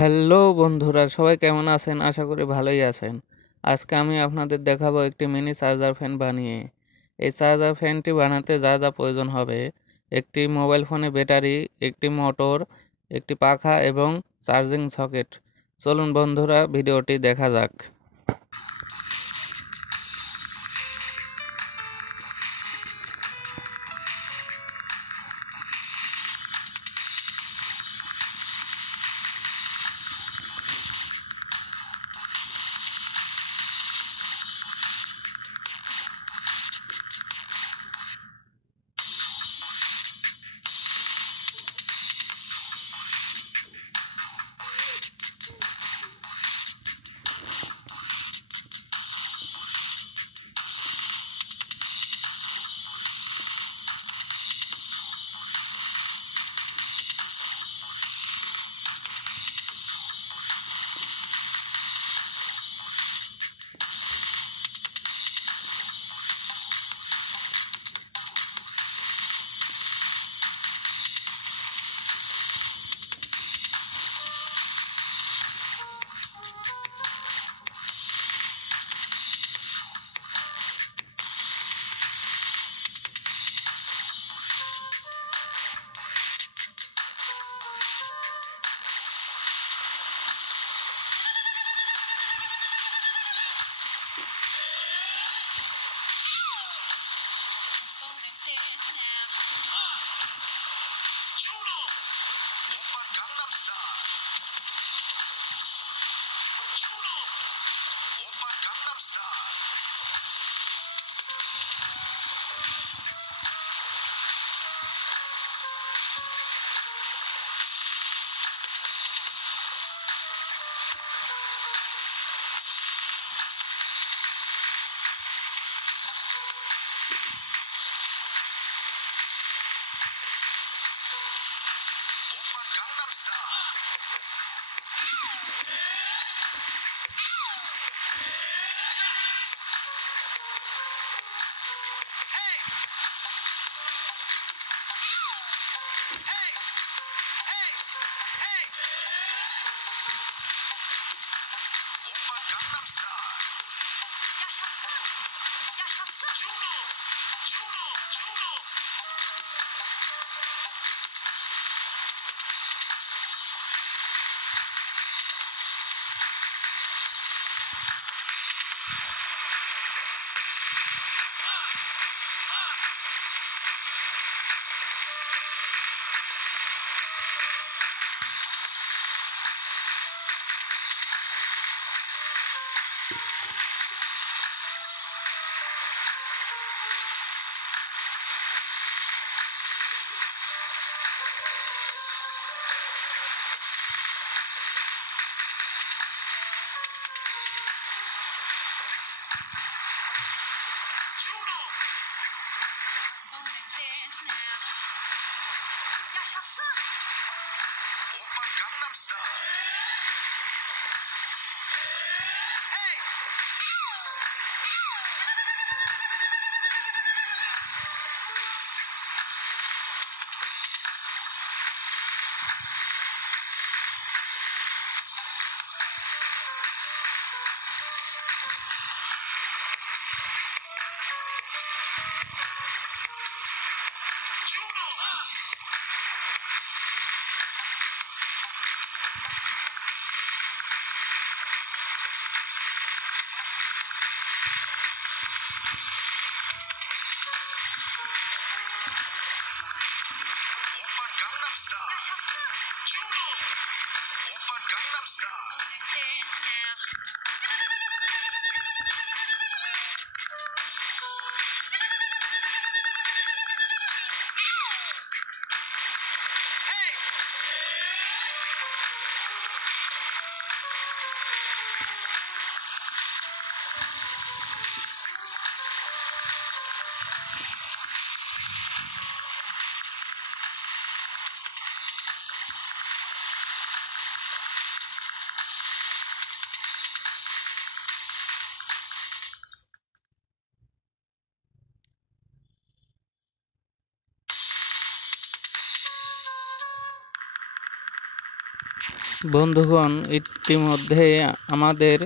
হ্যালো বন্ধুরা, সবাই কেমন আছেন? আশা করি ভালোই আছেন। আজকে আমি আপনাদের দেখাবো একটি মিনি চার্জার ফ্যান বানিয়ে। এই চার্জার ফ্যানটি বানাতে যা যা প্রয়োজন হবে: একটি মোবাইল ফোনে ব্যাটারি, একটি মোটর, একটি পাখা এবং চার্জিং সকেট। চলুন বন্ধুরা, ভিডিওটি দেখা যাক। বন্ধুগণ, ইতিমধ্যে আমাদের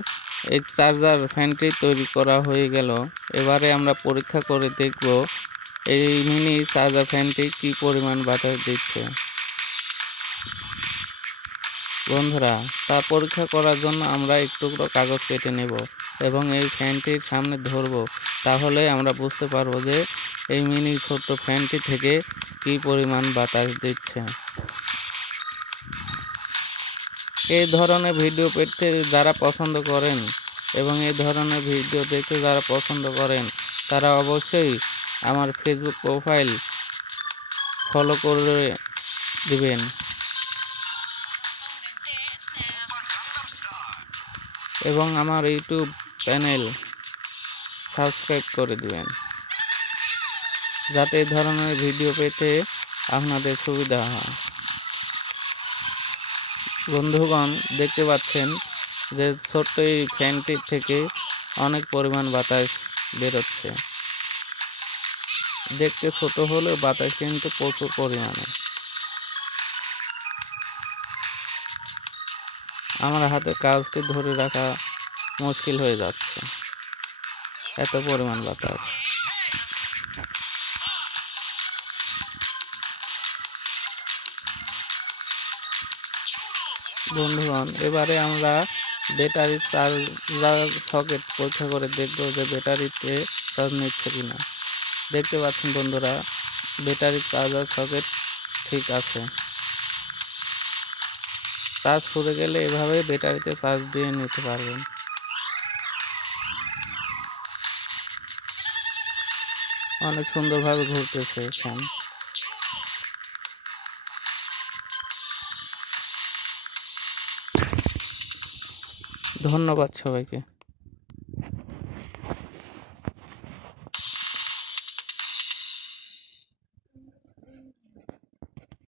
এই চার্জার ফ্যানটি তৈরি করা হয়ে গেল। এবারে আমরা পরীক্ষা করে দেখব এই মিনি চার্জার ফ্যানটি কি পরিমাণ বাতাস দিচ্ছে। বন্ধুরা, তা পরীক্ষা করার জন্য আমরা এক টুকরো কাগজ কেটে নেব এবং এই ফ্যানটির সামনে ধরব। তাহলে আমরা বুঝতে পারবো যে এই মিনি ছোট্ট ফ্যানটি থেকে কি পরিমাণ বাতাস দিচ্ছে। এই ধরনের ভিডিও পেতে যারা পছন্দ করেন এবং এই ধরনের ভিডিও দেখতে যারা পছন্দ করেন তারা অবশ্যই আমার ফেসবুক প্রোফাইল ফলো করে দিবেন এবং আমার ইউটিউব চ্যানেল সাবস্ক্রাইব করে দিবেন, যাতে এই ধরনের ভিডিও পেতে আপনাদের সুবিধা হয়। বন্ধুগণ, দেখতে পাচ্ছেন যে ছোট্ট এই ফ্যানটির থেকে অনেক পরিমাণ বাতাস বেরোচ্ছে। দেখতে ছোট হলেও বাতাস কিন্তু প্রচুর পরিমাণে। আমার হাতে কাগজটি ধরে রাখা মুশকিল হয়ে যাচ্ছে, এত পরিমাণ বাতাস। বন্ধুগণ, এবারে আমরা ব্যাটারির চার্জার সকেট পরীক্ষা করে দেখব যে ব্যাটারিতে চার্জ নিচ্ছে কিনা। দেখতে পাচ্ছেন বন্ধুরা, ব্যাটারির চার্জার সকেট ঠিক আছে। চার্জ ফুরে গেলে এভাবে ব্যাটারিতে চার্জ দিয়ে নিতে পারবেন। অনেক সুন্দরভাবে ঘুরতেছে ফ্যান। ধন্যবাদ সবাইকে।